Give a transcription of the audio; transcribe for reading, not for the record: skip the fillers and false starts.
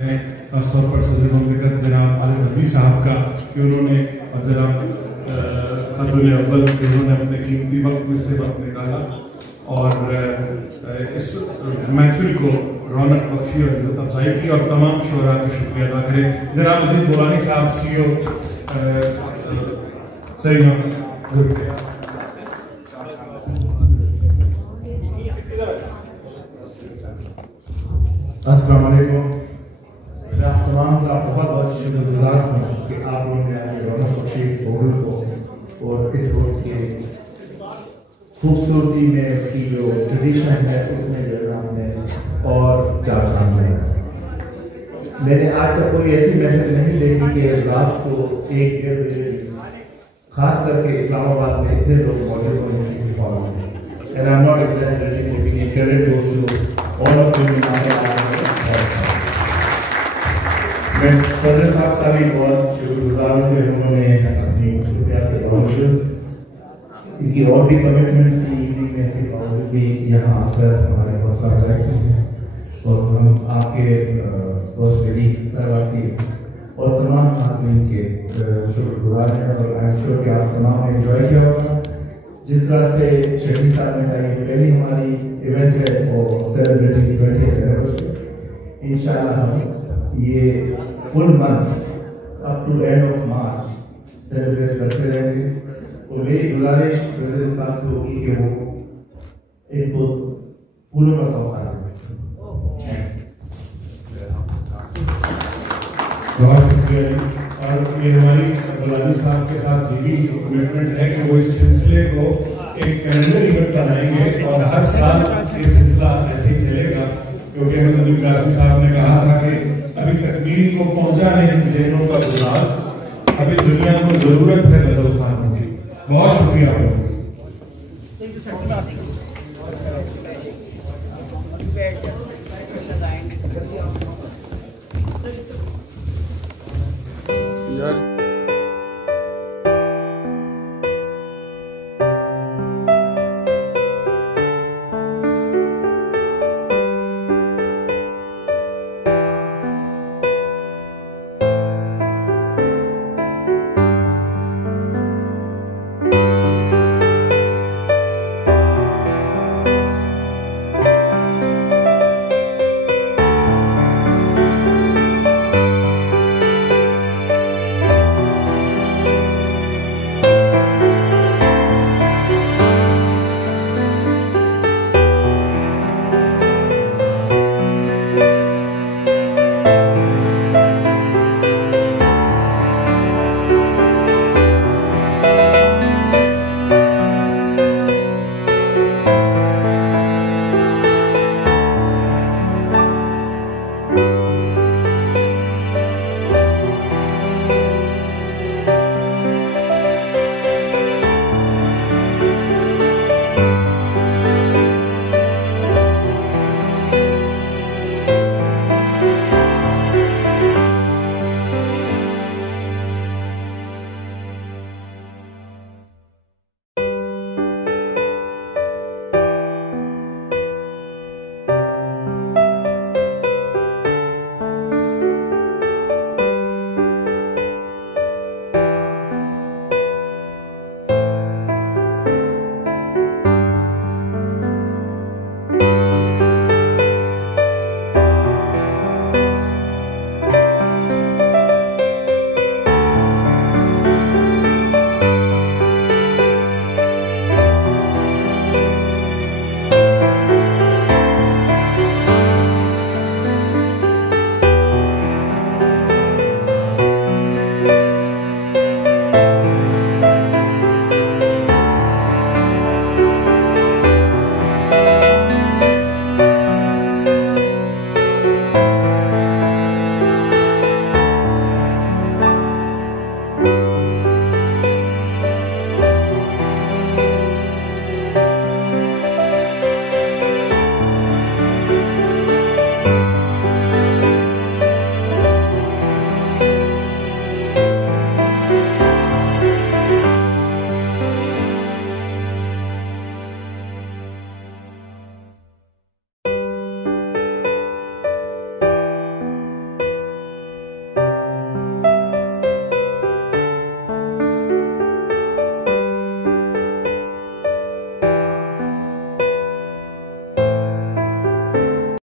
है खासतौर पर सदर मुमलिकत जनाब आरिफ नदवी साहब का कि उन्होंने और जनाब खतुल अव्वल के उन्होंने अपने कीमती वक्त में से वक्त निकाला और इस महफिल को रौनक बख्शी और इज़्ज़त अफजाई की और तमाम शोरा का शुक्रिया अदा करें। जनाब अजीज बोलानी साहब CEO सही ग्रुप के। अस्सलाम वालेकुम। मैं आप तमाम का बहुत बहुत शुक्रगुजार हूँ कि आप लोगों ने आज रौनक बख्शी इस होटल को और इस रोड के खूबसूरती में उसकी जो ट्रेडिशन है उसमें जो है हमने और चार चांद लगाया। मैंने आज तक कोई ऐसी महफिल नहीं देखी कि रात को 1-1.5 बजे खास करके इस्लामाबाद में इतने लोग मौजूद होने की सिफारिश है। And I'm not exaggerating, giving credit goes to all of you मैं सदर साहब का भी बहुत शुक्रगुजार हूँ कि उन्होंने अपनी मसरूफियात के बावजूद इनकी और भी कमिटमेंट्स थी इवनिंग में के बावजूद भी यहाँ आकर हमारे हौसला अफजाई की है और हम आपके फर्स्ट रिलीफ की और तमाम नाज़रीन के शुक्रगुजार हैं और आई एम श्योर कि आप तमाम ने एंजॉय किया होगा। जिस तरह से शहीद साहब ने कहा ये पहली हमारी इवेंट है और सेलिब्रेटिंग 20th एनिवर्सरी। इंशाल्लाह हम ये full month up to end of March celebrate करते रहेंगे और मेरी गुजारिश प्रेसिडेंट साहब से होगी कि वो इनको फूलों का तोहफा दें। बहुत शुक्रिया। और ये हमारी बोलानी साहब के साथ ये भी कमिटमेंट है कि वो इस सिलसिले को एक कैलेंडर इवेंट बनाएंगे और हर साल ये सिलसिला ऐसे ही चलेगा क्योंकि हमें काफी साहब ने कहा था कि अभी तकमील को पहुंचा नहीं ज़हनों का गुजाज, अभी दुनिया को जरूरत है नजर उठाने की। बहुत शुक्रिया।